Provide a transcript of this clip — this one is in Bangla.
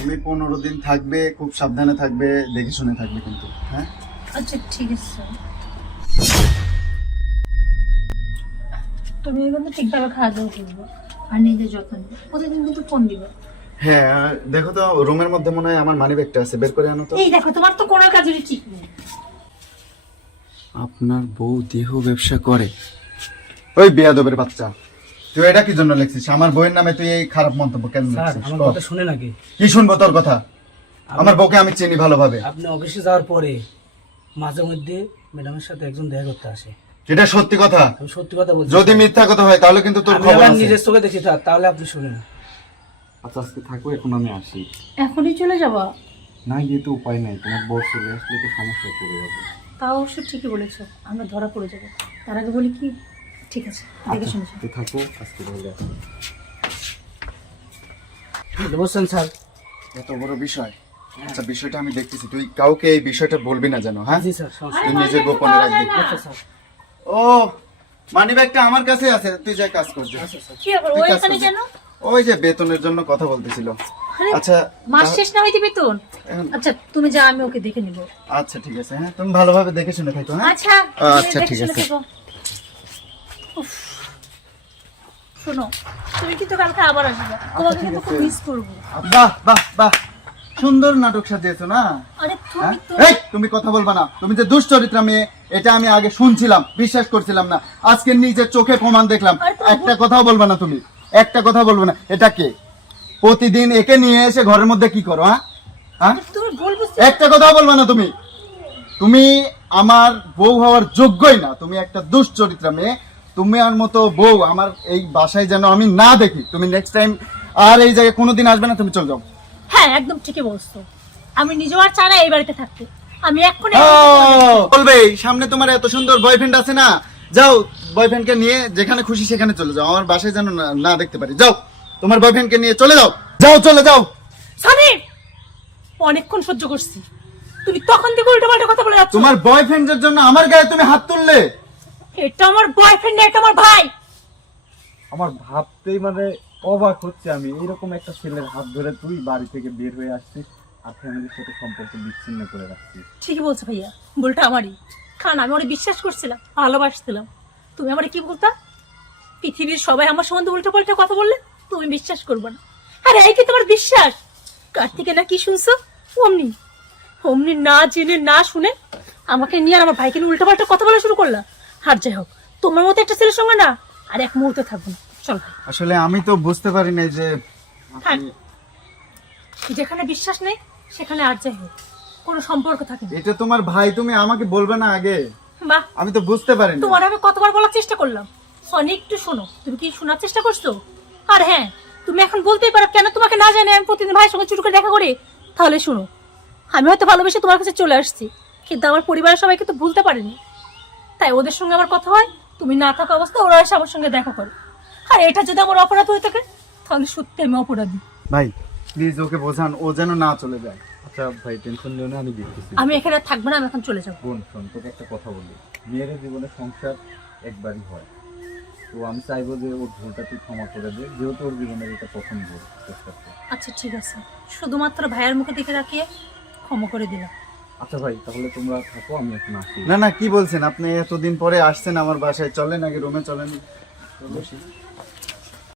তুমি পনেরো দিন থাকবে খুব সাবধানে থাকবে দেখে শুনে থাকবে কিন্তু হ্যাঁ? আচ্ছা ঠিক আছে। তুমি কিন্তু ঠিকভাবে খাওয়া দাওয়া করব আর নিজের যত্ন নিবে। প্রতিদিন কিন্তু ফোন দিবে। হ্যাঁ আর দেখো তো রুমের মধ্যে মনে হয় আমার মানি ব্যাগটা আছে বের করে আনো তো। এই দেখো তোমার তো কোনো কাজেরই ঠিক নেই। আপনার বউ দেহ ব্যবসা করে। ওই বেয়াদবের বাচ্চা। তুই এটা কি জন্য লিখছিস? আমার বউয়ের নামে তুই এই খারাপ মন্তব্য কেন লিখছিস? আমার কথা শুনে নাকি কি শুনব তোর কথা? আমার বউকে আমি চিনি ভালোভাবে। আপনি অফিসে যাওয়ার পরে মাঝে মধ্যে ম্যাডামের সাথে একজন দেখা করতে আসে। এটা সত্যি কথা? আমি সত্যি কথা বলছি যদি মিথ্যা কথা হয় তাহলে কিন্তু তোর আমি খবর আছে। নিজের চোখে দেখি স্যার তাহলে আপনি শুনেন। আচ্ছা আজকে থাকো এখন আমি আসি। এখনই চলে যাবা? না গিয়ে তো উপায় নাই তোমার বউ চলে আসলে তো সমস্যায় পড়ে যাবে। তাও অবশ্য ঠিকই বলেছ আমরা ধরা পড়ে যাব। তার আগে বলি কি? ঠিক আছে দেখে শুনেছো তো থাকো আজকে তাহলে আসি। স্যার। এত বড় বিষয়? আচ্ছা বিষয়টা আমি দেখতেছি। তুই কাউকে এই বিষয়টা বলবি না যেন হ্যাঁ? জি স্যার তুই নিজের গোপনে রাখবি। আচ্ছা স্যার ও মানি ব্যাগটা আমার কাছে আছে। তুই যা কাজ কি। কেন? ওই যে বেতনের জন্য কথা বলতেছিল। আচ্ছা মাস শেষ না হইতে বেতন? আচ্ছা তুমি যা আমি ওকে দেখে নিব। আচ্ছা ঠিক আছে হ্যাঁ তুমি ভালোভাবে দেখে শুনে থাকো হ্যাঁ? আচ্ছা আচ্ছা, ঠিক আছে। থেকো। শোনো তুমি কিন্তু কালকে আবার আসবে। তোমাকে কিন্তু খুব মিস করব। বাহ বাহ বাহ। সুন্দর নাটক সাজিয়েছো না? আরে হ্যাঁ? তুমি তো এই তুমি কথা বলবা না। তুমি যে দুশ্চরিত্রা মেয়ে এটা আমি আগে শুনছিলাম বিশ্বাস করছিলাম না। আজকে নিজের চোখে প্রমাণ দেখলাম। একটা কথাও বলবা না তুমি। একটা কথা বলবে না। এটা কে? প্রতিদিন একে নিয়ে এসে ঘরের মধ্যে কি করো হ্যাঁ? হ্যাঁ? একটা কথাও বলবা না তুমি। তুমি আমার বউ হওয়ার যোগ্যই না। তুমি একটা দুশ্চরিত্রা মেয়ে তুমি আর মতো বউ আমার এই বাসায় যেন আমি না দেখি। তুমি নেক্সট টাইম আর এই জায়গায় কোনোদিন আসবে না তুমি চলে যাও। হ্যাঁ একদম ঠিকই বলছো। আমি নিজেও আর চাই না এই বাড়িতে থাকতে। আমি এক্ষুনি বলবে সামনে তোমার এত সুন্দর বয়ফ্রেন্ড আছে না। যাও বয়ফ্রেন্ডকে নিয়ে যেখানে খুশি সেখানে চলে যাও। আমার বাসায় যেন না- না দেখতে পারি। যাও তোমার বয়ফ্রেন্ডকে নিয়ে চলে যাও। যাও চলে যাও। সামির অনেকক্ষণ সহ্য করছি। তুমি তখন থেকে উল্টো পাল্টা কথা বলে যাচ্ছ। তোমার বয়ফ্রেন্ডের জন্য আমার গায়ে তুমি হাত তুললে? এটা আমার বয়ফ্রেন্ড এটা আমার ভাই। আমার ভাবতেই মানে অবাক হচ্ছে আমি। এইরকম একটা ছেলের হাত ধরে তুই বাড়ি থেকে বের হয়ে আসছিস আর ফ্যামিলির সাথে সম্পর্ক বিচ্ছিন্ন করে রাখছিস। ঠিকই বলছো ভাইয়া ভুলটা আমারই। কারণ আমি ওরে বিশ্বাস করছিলাম ভালোবাসছিলাম। তুমি আমারে কি বলতা? পৃথিবীর সবাই আমার সম্বন্ধে উল্টো পাল্টা কথা বললে তুমি বিশ্বাস করবে না। আরে এই কি তোমার বিশ্বাস? কার্তিকে না কি শুনছো? অমনি। অমনি না জেনে না শুনে আমাকে নিয়ে আর আমার ভাইকে নিয়ে উল্টো পাল্টা কথা বলা শুরু করলা। আর যাই হোক তোমার মতো একটা ছেলের সঙ্গে না আর এক মুহূর্তে থাকব না। চল আসলে আমি তো বুঝতে পারি নাই যে থাক। যেখানে বিশ্বাস নেই সেখানে আর যাই হোক কোনো সম্পর্ক থাকে না। এটা তোমার ভাই তুমি আমাকে বলবে না আগে? বাহ। আমি তো বুঝতে পারিনি তোমার আমি কতবার বলার চেষ্টা করলাম। সনি একটু শোনো তুমি কি শোনার চেষ্টা করছ? আর হ্যাঁ তুমি এখন বলতেই পারো কেন তোমাকে না জানি আমি প্রতিদিন ভাইয়ের সঙ্গে চুটুকে দেখা করি? তাহলে শোনো আমি হয়তো ভালোবেসে তোমার কাছে চলে আসছি কিন্তু আমার পরিবারের সবাইকে তো ভুলতে পারিনি। তাই ওদের সঙ্গে আমার কথা হয় তুমি না থাকা অবস্থা ওরা এসে আমার সঙ্গে দেখা করে। আর এটা যদি আমার অপরাধ হয়ে থাকে তাহলে সত্যি আমি অপরাধী। ভাই প্লিজ ওকে বোঝান ও যেন না চলে যায়। আচ্ছা ভাই টেনশন নিও না আমি দেখতেছি। আমি এখানে থাকব না আমি এখন চলে যাব। বোন শোন তোকে একটা কথা বলি। মেয়ের জীবনে সংসার একবারই হয়। তো আমি চাইব যে ওর ভুলটা তুই ক্ষমা করে দে যেহেতু ওর জীবনের এটা প্রথম ভুল আচ্ছা ঠিক আছে। শুধুমাত্র ভাইয়ের মুখে দেখে রাখিয়ে ক্ষমা করে দিলাম। আচ্ছা ভাই তাহলে তোমরা থাকো আমি এখন আসি। না না কি বলছেন? আপনি এতদিন পরে আসছেন আমার বাসায় চলেন আগে রুমে চলেন।